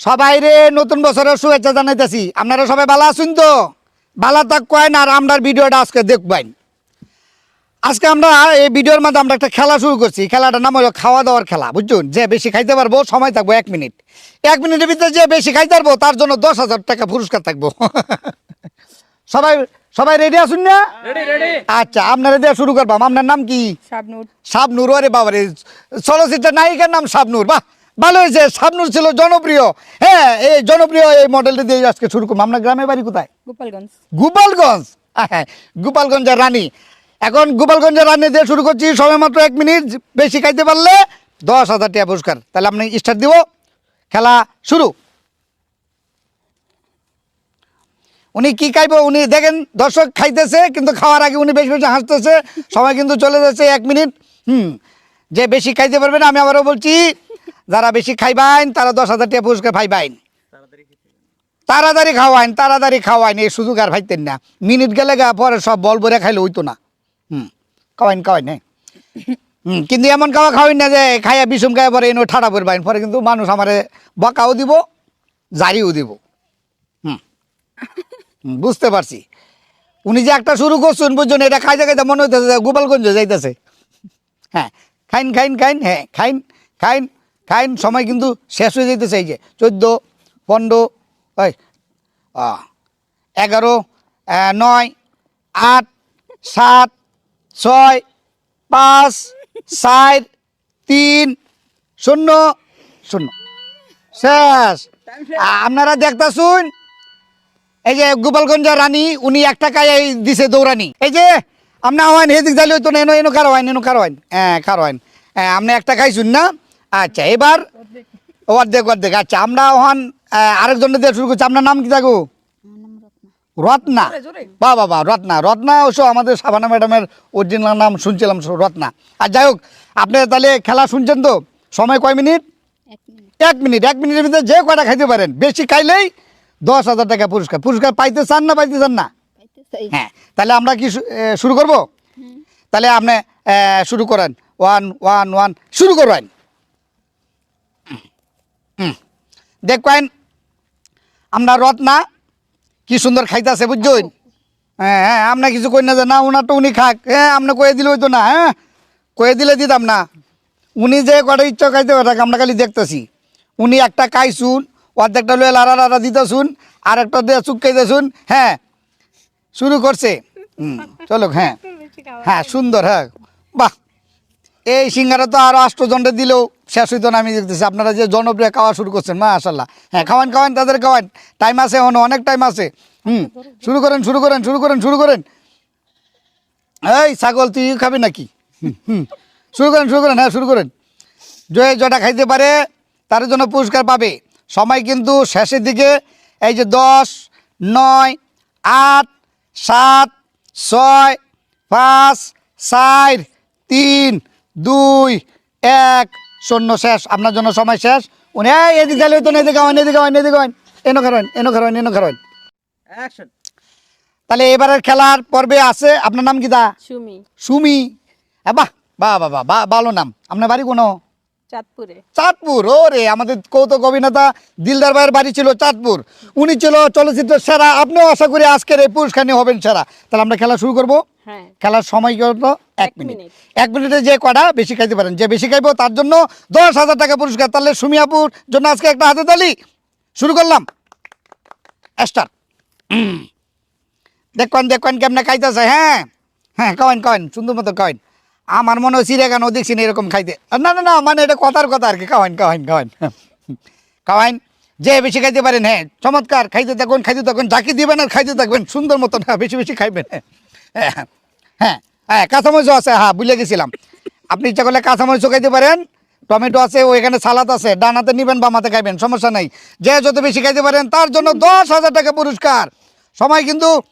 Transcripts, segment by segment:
সবাই রে নতুন বছরের শুভেচ্ছা জানাইতেছি। আপনারা সবাই ভালো আছেন তো? ভালো থাক কয়েন আর আমরার ভিডিওটা আজকে দেখবেন। আজকে আমরা এই ভিডিওর মধ্যে আমরা একটা খেলা শুরু করছি। খেলাটার নাম হলো খাওয়া দাওয়ার খেলা বুঝছেন? যে বেশি খাইতে পারব সময় থাকব এক মিনিট। এক মিনিটের ভিতরে যে বেশি খাইতে পারব তার জন্য দশ হাজার টাকা পুরস্কার থাকব। সবাই সবাই রেডি আছেন না? আচ্ছা আপনারা দিয়ে শুরু করবাম আপনার নাম কি? শাবনুর। শাবনুর আরে বাবারে। চলচ্চিত্র নায়িকার নাম শাবনুর। বাহ! ভালো হয়েছে শাবনুর ছিল জনপ্রিয়। হ্যাঁ এই জনপ্রিয় এই মডেলটা দিয়ে আজকে শুরু করব। আপনার গ্রামের বাড়ি কোথায়? গোপালগঞ্জ। গোপালগঞ্জ? হ্যাঁ গোপালগঞ্জের রানী। এখন গোপালগঞ্জের রানী দিয়ে শুরু করছি সময় মাত্র এক মিনিট। বেশি খাইতে পারলে দশ হাজার টাকা পুরস্কার। তাহলে আপনি স্টার্ট দিব। খেলা শুরু। উনি কি খাইবো? উনি দেখেন দর্শক খাইতেছে কিন্তু খাওয়ার আগে উনি বেশি বেশি হাসতেছে। সময় কিন্তু চলে যাচ্ছে এক মিনিট। হুম যে বেশি খাইতে পারবেন আমি আবারও বলছি যারা বেশি খাইবাইন তারা দশ হাজার টাকা পুরস্কার পাইবেন তাড়াতাড়ি খাওয়াইন তাড়াতাড়ি খাওয়াইন এই সুযোগ আর ভাইতেন না। মিনিট গেলে গা পরে সব বল ভরে খাইলে হইতো না। হুম খাওয়াইন খাওয়াইন হ্যাঁ। হুম কিন্তু এমন খাওয়া খাওয়াইন না যে খাইয়া বিষম খাইয়া পরে এনে ঠাড়া পড়বাইন পরে কিন্তু মানুষ আমারে বকাও দিব জারিও দিব। হুম হুম, বুঝতে পারছি। উনি যে একটা শুরু করছেন বুঝছেন? এটা খাইতে খাইতে মনে হইতেছে গোপালগঞ্জে যাইতেছে। হ্যাঁ খাইন খাইন খাইন হ্যাঁ খাইন খাইন। খাইন, সময় কিন্তু শেষ হয়ে যাইতেছে এই যে চোদ্দ, পনেরো, ওই এগারো নয়, আট, সাত, ছয়, পাঁচ, চার, তিন, শূন্য শূন্য। শেষ। আপনারা দেখতেছুন, এই যে গোপালগঞ্জের রানী, উনি এক টাকায় এই দিছে দৌড়ানি। এই যে, আপনি হওয়ান হেদিক যাইলে তো এনো এনো কারও হয়ন এনো কারও হয়ন হ্যাঁ কারও হয়ন হ্যাঁ আপনি এক একটা খাইছুন না আচ্ছা এবার অর্ধেক অর্ধেক। আচ্ছা আমরা ওহান আরেকজন দিয়ে শুরু করছি। আপনার নাম কি থাকো রত্না। বা বাহ বাহ রত্না। রত্না অবশ্য আমাদের সাবানা ম্যাডামের অরিজিনাল নাম শুনছিলাম রত্না। আর যাই হোক আপনি তাহলে খেলা শুনছেন তো? সময় কয় মিনিট? এক মিনিট। এক মিনিটের ভিতরে যে কয়টা খাইতে পারেন। বেশি খাইলেই দশ হাজার টাকা পুরস্কার। পুরস্কার পাইতে চান না পাইতে চান না? হ্যাঁ তাহলে আমরা কি শুরু করব? তাহলে আপনি শুরু করেন। ওয়ান ওয়ান ওয়ান শুরু করবেন দেখবেন আমরা রত্না কি সুন্দর খাইতেছে বুঝছেন হ্যাঁ হ্যাঁ আপনার কিছু কই না যে না ওনারটা উনি খাক। হ্যাঁ আপনি কয়ে দিলে হইতো না হ্যাঁ? কয়ে দিলে দিতাম না। উনি যে কটা ইচ্ছা খাইতে ওটাকে আমরা খালি দেখতেছি। উনি একটা খাইছুন অর্ধেকটা লয়ে লারা লারা দিতেছুন আর একটা দিয়ে চুক খাইতেছুন হ্যাঁ? শুরু করছে। হুম চলো হ্যাঁ। হ্যাঁ সুন্দর হ্যাঁ। বাহ! এই সিঙ্গারা তো আরও আষ্টজনটা দিলেও শেষ হইতো না আমি দেখতেছি। আপনারা যে জনপ্রিয় খাওয়া শুরু করছেন মা আসাল্লাহ হ্যাঁ খাওয়ান খাওয়ান তাদের খাওয়ান। টাইম আছে এখন অনেক টাইম আছে। হুম শুরু করেন শুরু করেন শুরু করেন শুরু করেন। এই ছাগল তুই খাবি নাকি? হুম, শুরু করেন শুরু করেন হ্যাঁ শুরু করেন। যে যেটা খাইতে পারে তার জন্য পুরস্কার পাবে। সময় কিন্তু শেষের দিকে এই যে দশ নয় আট সাত ছয় পাঁচ চার তিন দুই এক শূন্য শেষ। আপনার জন্য সময় শেষ। উনি এদিকে গেলে তো এদিকে হন এদিকে হন এদিকে হন এনো খারোন এনো খারোন এনো খারোন তাহলে এবারের খেলার পর্বে আছে। আপনার নাম কি দা? সুমি। সুমি। হ্যাঁ বাহ বাহ বাহ বাহ ভালো নাম। আপনার বাড়ি কোনো? চাঁদপুরে। চাঁদপুর ও রে আমাদের কৌতুক অভিনেতা দিলদার ভাইয়ের বাড়ি ছিল চাঁদপুর। উনি ছিল চলচ্চিত্র সেরা। আপনিও আশা করি আজকের এই পুরস্কার নিয়ে হবেন সেরা। তাহলে আমরা খেলা শুরু করব। খেলার সময় কত এক এক মিনিট। এক মিনিটে যে কটা বেশি খাইতে পারেন। যে বেশি খাইবো তার জন্য দশ হাজার টাকা পুরস্কার। তাহলে সুমিয়াপুর জন্য আজকে একটা হাতে তালি। শুরু করলাম। স্টার্ট দেখবেন দেখবেন কেমনে খাইতেছে? হ্যাঁ। হ্যাঁ কয়েন কয়েন সুন্দর মতো কয়েন। আমার মনে হয় চিড়িয়াখানা দেখছি না এরকম খাইতে। না না না মানে এটা কথার কথা আর কি। খাওয়াইন খাওয়াইন খাওয়াইন খাওয়াইন যে বেশি খাইতে পারেন হ্যাঁ চমৎকার খাইতে থাকুন খাইতে থাকুন যাকে দিবেন আর খাইতে থাকবেন সুন্দর মতন হ্যাঁ বেশি বেশি খাইবেন হ্যাঁ। হ্যাঁ হ্যাঁ কাঁচামরিচও আছে হ্যাঁ বুঝলে গেছিলাম। আপনি ইচ্ছা করলে কাঁচামরিচও খাইতে পারেন, টমেটো আছে ওইখানে সালাদ আছে ডানাতে নিবেন বামাতে খাইবেন, সমস্যা নেই। যে যত বেশি খাইতে পারেন, তার জন্য দশ হাজার টাকা পুরস্কার। সময় কিন্তু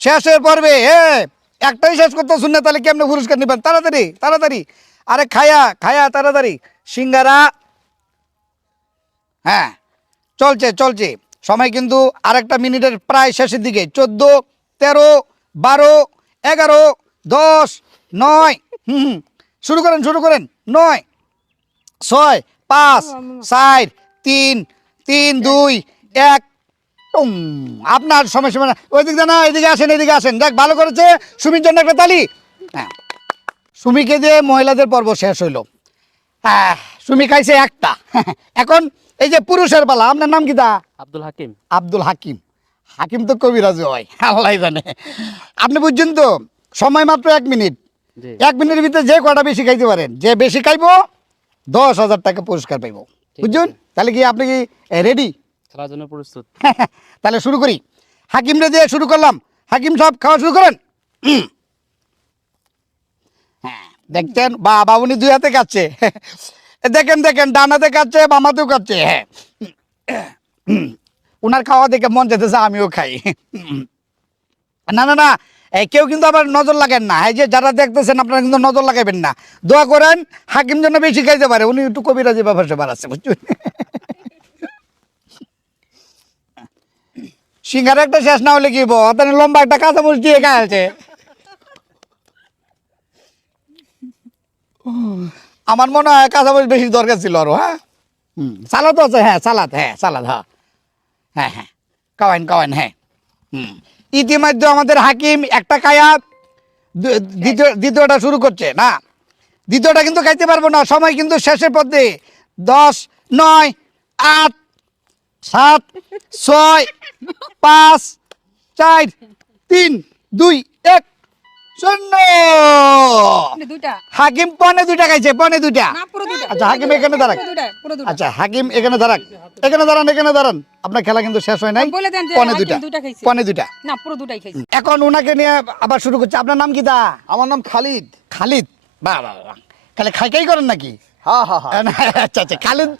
শেষের পর্বে, এ, একটাই শেষ করতে শুনলে তাহলে কেমনে পুরস্কার নেবেন? তাড়াতাড়ি তাড়াতাড়ি। আরে খায়া খায়া, তাড়াতাড়ি। সিঙ্গারা হ্যাঁ চলছে চলছে। সময় কিন্তু আরেকটা মিনিটের প্রায় শেষের দিকে, চোদ্দ, তেরো, বারো এগারো দশ নয় হুম। শুরু করেন শুরু করেন। নয় ছয় পাঁচ চার তিন তিন দুই এক আপনার সময় সময় ওই দিক না এদিকে আসেন এদিকে আসেন। দেখ ভালো করেছে সুমির জন্য একটা তালি। হ্যাঁ। সুমিকে দিয়ে মহিলাদের পর্ব শেষ হইল। হ্যাঁ সুমি খাইছে একটা। এখন এই যে পুরুষের পালা আপনার নাম কি দা? আব্দুল হাকিম। আব্দুল হাকিম। হাকিম তো কবি কবিরাজ হয় আল্লাহ জানে। আপনি বুঝছেন তো সময় মাত্র এক মিনিট। এক মিনিটের ভিতরে যে কটা বেশি খাইতে পারেন যে বেশি খাইবো দশ হাজার টাকা পুরস্কার পাইব। বুঝছেন? তাহলে কি আপনি কি রেডি খেলার জন্য প্রস্তুত। তাহলে শুরু করি। হাকিমরে দিয়ে শুরু করলাম হাকিম সব খাওয়া শুরু করেন। হ্যাঁ দেখছেন বা বাবুনি দুই হাতে কাচ্ছে দেখেন দেখেন ডান হাতে কাচ্ছে বামাতেও কাচ্ছে হ্যাঁ। উনার খাওয়া দেখে মন যেতেছে আমিও খাই। না না না কেউ কিন্তু আবার নজর লাগান না। এই যে যারা দেখতেছেন, আপনারা কিন্তু নজর লাগাবেন না। দোয়া করেন, হাকিম জন্য বেশি খাইতে পারে। উনি একটু কবিরাজি ব্যাপার স্যাপার আছে, বুঝছেন? সিঙ্গার একটা শেষ না হলে কি তাহলে লম্বা একটা কাঁচা মরিচ দিয়ে খাইছে আমার মনে হয় কাঁচা মরিচ বেশি দরকার ছিল আরও হ্যাঁ? সালাদ আছে হ্যাঁ সালাদ হ্যাঁ সালাদ হ্যাঁ। হ্যাঁ হ্যাঁ। কাওয়াইন কাওয়াইন হ্যাঁ। হুম। ইতিমধ্যে আমাদের হাকিম একটা কায়াত দ্বিতীয়, দ্বিতীয়টা শুরু করছে, না? দ্বিতীয়টা কিন্তু খাইতে পারব না, সময় কিন্তু শেষের পথে। দশ, নয়, আট, সাত, ছয়, পাঁচ, চার, তিন, দুই, এক। শূন্য! হাকিম পনে দুইটা খাইছে পনে দুইটা। না পুরো দুইটা। আচ্ছা হাকিম এখানে দাঁড়াক। আচ্ছা হাকিম এখানে দাঁড়াক। এখানে দাঁড়ান এখানে দাঁড়ান। আপনার খেলা কিন্তু শেষ হয় নাই। পনে দুইটা। দুইটা পনে দুইটা। না পুরো দুটাই খাইছি। এখন ওনাকে নিয়ে আবার শুরু করছে। আপনার নাম কি দা? আমার নাম খালিদ। খালিদ? বাহ বাহ বাহ। খালি খাই খাই করেন নাকি? হা হা হা। না, আচ্ছা আচ্ছা। খালিদ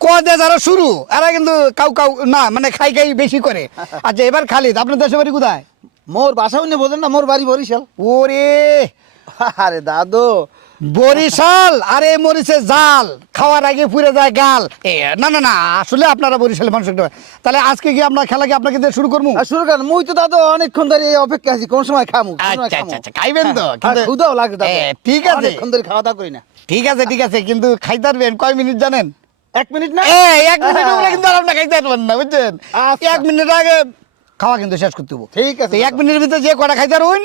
কদে যারা শুরু এরা কিন্তু কাউ কাউ না মানে খাই খাই বেশি করে। আচ্ছা এবার খালিদ আপনার দেশে বাড়ি কোথায়? মোর বাসা উনি বোঝেন না মোর বাড়ি বরিশাল। ওরে আরে দাদু বরিশাল আরে মরিছে জাল খাওয়ার আগে পুড়ে যায় গাল। এ না না না আসলে আপনারা বরিশালের মানুষ একটা। তাহলে আজকে কি আমরা খেলা কি আপনাকে দিয়ে শুরু করব? শুরু করেন মুই তো দাদু অনেকক্ষণ ধরে এই অপেক্ষা আছি কোন সময় খামু আচ্ছা আচ্ছা আচ্ছা খাইবেন তো আর কিন্তু ক্ষুধাও লাগে ঠিক আছে। অনেকক্ষণ ধরে খাওয়া দাওয়া করি না। ঠিক আছে ঠিক আছে কিন্তু খাইতে পারবেন কয় মিনিট জানেন? এক মিনিট না? এক মিনিট কিন্তু আর আপনি খাইতে পারবেন না বুঝছেন। এক মিনিট আগে খাওয়া কিন্তু শেষ করতে হব। ঠিক আছে এক মিনিটের ভিতরে যে কটা খাইতে পারবেন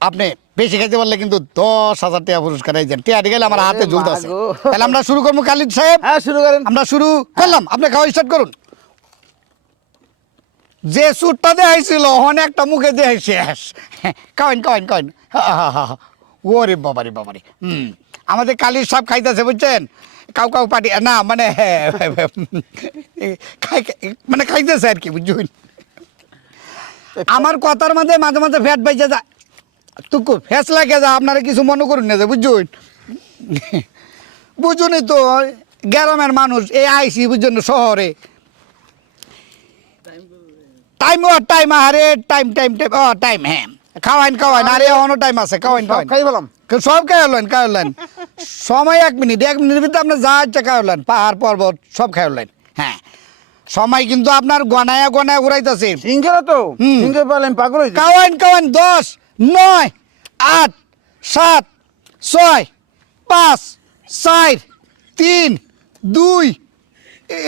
আপনি বেশি খাইতে পারলে কিন্তু দশ হাজার টাকা পুরস্কার আইছেন টিয়া গেলে আমার হাতে ঝুলতে আছে। তাহলে আমরা শুরু করব খালিদ সাহেব। হ্যাঁ শুরু করেন। আমরা শুরু করলাম। আপনি খাওয়া স্টার্ট করুন। যে সুটটা দেখাইছিল অনেকটা মুখে দেখাই শেষ। Coin coin coin. ওরে বাবারে বাবারে। হুম। আমাদের কালির সব খাইতেছে বুঝছেন? কাউ কাউ পাটি না মানে খাই মানে খাইতেছে আর কি বুঝছেন? আমার কথার মাঝে মাঝে মাঝে ফ্যাট বাইজে যায়। টুকু ফ্যাস লাগে যা আপনারা কিছু মনে করুন না যে বুঝছেন? বুঝুনি তো গ্রামের মানুষ এই আইসি বুঝছেন শহরে। টাইম ও টাইম আরে টাইম টাইম টাইম ও টাইম হ্যাঁ। খাওয়াইন খাওয়াইন আরে অন্য টাইম আছে খাওয়াইন খাওয়াইন। খাই বললাম সব খাওয়ালেন খাওয়ালেন সময় এক মিনিট এক মিনিটের ভিতরে আপনি যা ইচ্ছা খাওয়ালেন পাহাড় পর্বত সব খাওয়ালেন হ্যাঁ। সময় কিন্তু আপনার গনায়া গনায় ঘুরাইতেছে। সিংহেরা তো। সিংহে পালেন পাগল কাওয়ান কাওয়ান দশ নয় আট সাত ছয় পাঁচ চার তিন দুই এ,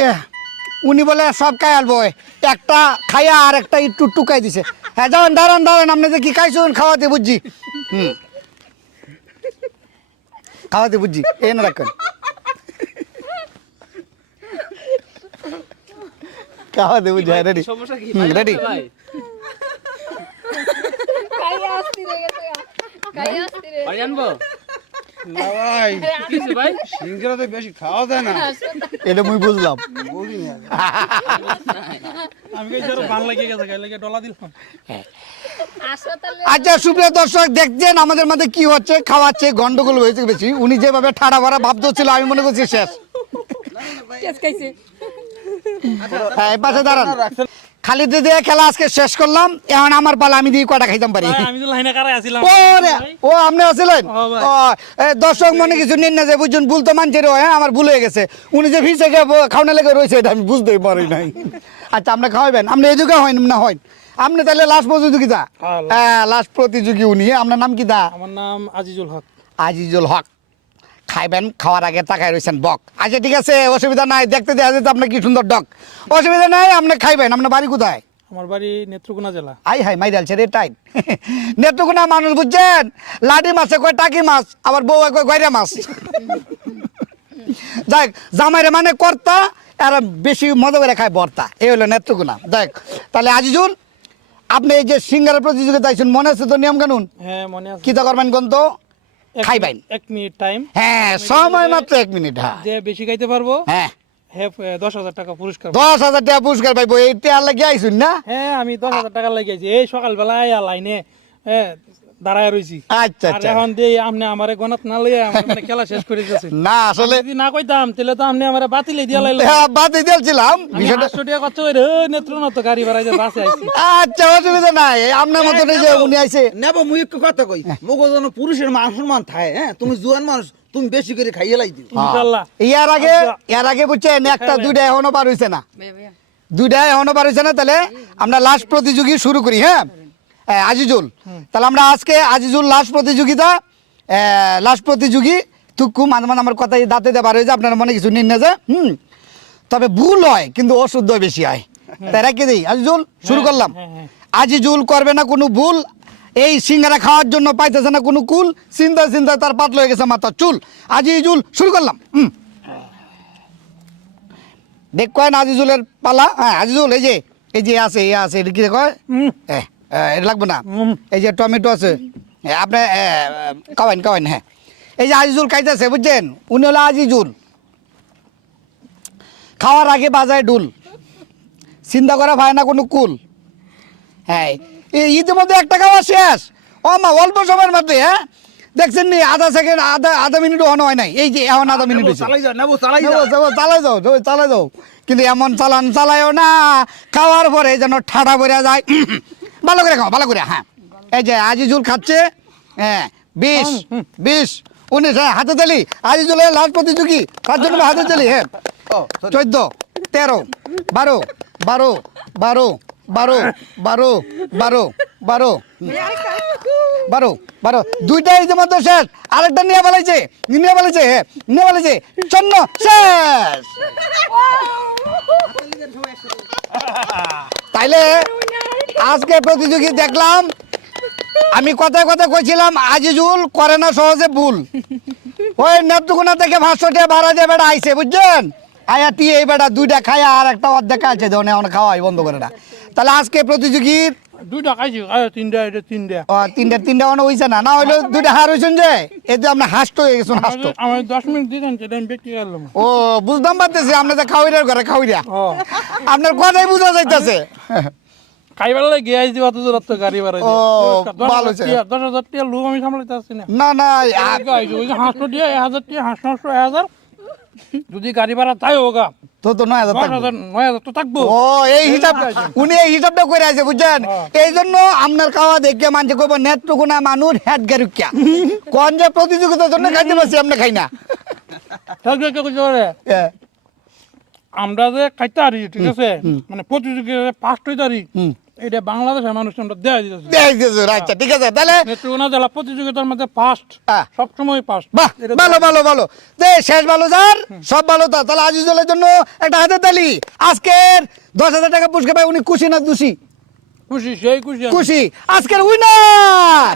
উনি বলে সব খাই আলবো একটা খাইয়া আর একটা একটু টুকাই দিছে। হ্যাঁ যাবেন দাঁড়ান দাঁড়ান আপনি যে কি খাইছেন খাওয়াতে বুঝছি। হুম। খাওয়াতে বুঝছি। এই না রাখেন খাওয়াতে বুঝছি হ্যাঁ রেডি সমস্যা কি হুম, ready? ভাই বাড়ি আনব না ভাই কি হয়েছে ভাই সিংহেরা তো বেশি খাওয়া যায় না এটা মুই বুঝলাম বুঝি না। আমি কইছি আরও বান লাগিয়ে গেছে গায়ে লাগে ডলা দিলাম। আচ্ছা সুপ্রিয় দর্শক দেখছেন আমাদের মধ্যে কি হচ্ছে খাওয়াচ্ছে গন্ডগোল হয়েছে বেশি। উনি যেভাবে ঠাড়া ভাড়া ভাব ছিল আমি মনে করছি শেষ খাইছে। হ্যাঁ পাশে দাঁড়ান। খালি দিয়ে খেলা আজকে শেষ করলাম এখন আমার পালা আমি দিয়ে কটা খাইতাম পারি? ভাই, আমি তো লাইনে কারাই আছিলাম। ওরে, ও আপনি দর্শক মনে কিছু নিন না যে বুঝছেন ভুল তো মানছে রে হ্যাঁ আমার ভুল হয়ে গেছে। উনি যে ফিসে খাওয়ানো লেগে রয়েছে এটা আমি বুঝতেই পারি নাই। আচ্ছা আমরা খাওয়াবেন আপনি এদিকে হয় না হয় আপনি তাহলে লাস্ট প্রতিযোগিতা? হ্যাঁ, হ্যাঁ লাস্ট প্রতিযোগী উনি। আপনার নাম কি দা? আমার নাম আজিজুল হক। আজিজুল হক। খাইবেন খাওয়ার আগে তাকায় রয়েছেন বক। আচ্ছা ঠিক আছে অসুবিধা নাই দেখতে দেখা যেতে আপনার কি সুন্দর ডক অসুবিধা নাই আপনি খাইবেন আপনার বাড়ি কোথায়? আমার বাড়ি নেত্রকোনা জেলা। আই হাই মাই ডালছে রে টাইট। নেত্রকোনা মানুষ বুঝছেন? লাডি মাছে কয় টাকি মাছ আবার বউ কয় গয়রা মাছ। যাক জামাইরে মানে কর্তা আর বেশি মজা করে খায় বর্তা। এই হলো নেত্রকোনা। দেখ তাহলে আজিজুল আপনি এই যে সিঙ্গারের প্রতিযোগিতা মনে আছে তো নিয়ম কানুন হ্যাঁ মনে আছে। কি তা করবেন কোন তো? খাইবেন। এক মিনিট টাইম হ্যাঁ সময় মাত্র এক মিনিট হ্যাঁ। যে বেশি খাইতে পারব হ্যাঁ। দশ হাজার টাকা পুরস্কার। দশ হাজার টাকা পুরস্কার পাইবো এই টেয়ার লাগিয়ে আইসুন না? হ্যাঁ আমি দশ হাজার টাকা লাগিয়েছি এই সকালবেলায় লাইনে হ্যাঁ দাঁড়ায় রয়েছি আচ্ছা আর আচ্ছা। এখন দিয়ে আপনি আমারে গণাত না লইয়া আমার মানে খেলা শেষ করে দিয়েছেন না আসলে যদি না কইতাম তাহলে তো আপনি আমার বাতিলে দিয়া লাইলো। হ্যাঁ, বাদই দিয়েছিলাম বিষয়টা গাড়ি ভাড়া দিয়ে বাসে আইছি। আচ্ছা অসুবিধা নাই। আপনার মতো নেই যে উনি আইছে নেব মুই একটু কথা কই। মুগো যেন পুরুষের মান সম্মান থাকে হ্যাঁ? তুমি জুয়ান মানুষ তুমি বেশি করে খাইয়ে লাই দিও ইনশাল্লাহ ইয়ার আগে আচ্ছা। ইয়ার আগে বুঝছেন একটা দুইটা এখনও পার হইছে না। দুইটা এখনও পার হইছে না তাহলে আমরা লাস্ট প্রতিযোগী শুরু করি হ্যাঁ হ্যাঁ, আজিজুল। তাহলে আমরা আজকে আজিজুল লাস্ট প্রতিযোগিতা লাস্ট প্রতিযোগী তুকু মাঝে মাঝে আমার কথা দাঁতে দেবার হয়েছে আপনার মনে কিছু নিন না যে হুম। তবে ভুল হয় কিন্তু অশুদ্ধ বেশি হয়। তাই রেখে দিই। আজিজুল শুরু করলাম। হ্যাঁ, হ্যাঁ। আজিজুল করবে না কোনো ভুল এই সিঙ্গারা খাওয়ার জন্য পাইতেছে না কোনো কুল চিন্তা চিন্তা তার পাতল হয়ে গেছে মাথার চুল। আজিজুল শুরু করলাম। হুম। দেখ কয় না আজিজুলের পালা? হ্যাঁ আজিজুল এই যে এই যে আছে এই আছে এটা কি কয়? হুম। এ, এটা লাগবে না। এই যে টমেটো আছে। আপনি খাওয়াইন খাওয়াইন হ্যাঁ। এই যে আজিজুল খাইতেছে বুঝছেন? উনি হলো আজিজুল। খাওয়ার আগে বাজায় ডুল। চিন্তা করা ভাই না কোনো কুল। হ্যাঁ ইতিমধ্যে একটা খাওয়া শেষ। ও মা অল্প সময়ের মধ্যে হ্যাঁ? দেখছেন নি আধা সেকেন্ড আধা আধা মিনিট হনো হয় নাই। এই যে এখন আধা মিনিট চালাই যাও চালাই যাও চালাই যাও চালাই যাও। কিন্তু এমন চালান চালায়ও না। খাওয়ার পরে যেন ঠাডা পড়ে যায়। ভালো করে খাও ভালো করে হ্যাঁ। এই যে আজিজুল খাচ্ছে হ্যাঁ বিশ বিশ উনিশ হ্যাঁ হাতে তালি। আজিজুলের লাস্ট প্রতিযোগী তার জন্য হাতে তালি হ্যাঁ। চোদ্দ তেরো বারো বারো বারো বারো বারো বারো বারো বারো বারো। দুইটাই ইতিমধ্যে শেষ আরেকটা নিয়ে ফেলাইছে নিয়ে ফেলাইছে হ্যাঁ নিয়ে ফেলাইছে চন্ন শেষ। তাইলে আজকে প্রতিযোগী দেখলাম, আমি কথায় কথা কইছিলাম, আজিজুল করে না সহজে ভুল। ওই নেত্রকোনা থেকে পাঁচশো টাকা ভাড়া দিয়ে বেড়া আইসে বুঝছেন আয়া তুই এই বেটা দুইটা খায় আর একটা অর্ধেক আছে ধরনে এখন খাওয়াই বন্ধ করে না। তাহলে আজকে প্রতিযোগীর দুইটা খাইছি তিনটা মানে যে এই যে আপনি হাসটো হয়ে গেছেন হাসটো আমার 10 আপনার কথাই বুঝা যাইতাছে। খাইবার লাগে আইজ দিবা তো রাত গাড়ি বাড়াই ও ভালো হইছে আমি সামলাইতে না। না না ওই হাসটো যদি গাড়ি ভাড়া তাই হোগা। তো তো নয় হাজার নয় হাজার তো থাকব। ও এই হিসাব উনি এই হিসাবটা করে আছে বুঝছেন এই জন্য আপনার খাওয়া দেখে মানছে কইব নেত্রকোনা মানুষ হেড গেরুকিয়া কোন যে প্রতিযোগিতার জন্য খাইতে পারছি আপনি খাই না। আমরা যে খাইতে পারি ঠিক আছে? মানে প্রতিযোগিতা পাঁচ হইতে। এটা বাংলাদেশের মানুষ আমরা দেয়া দিতেছে। দেখ দিয়েছে, আচ্ছা ঠিক আছে তাহলে নেত্রকোনা জেলা প্রতিযোগিতার মধ্যে ফার্স্ট হ্যাঁ। সবসময় ফার্স্ট বাহ ভালো ভালো ভালো। শেষ ভালো যার সব ভালো তা তাহলে আজিজুলের জন্য একটা হাতে তালি। আজকের দশ হাজার টাকা পুরস্কার পাই উনি খুশি না দোষী খুশি সেই খুশি খুশি। আজকের উইনার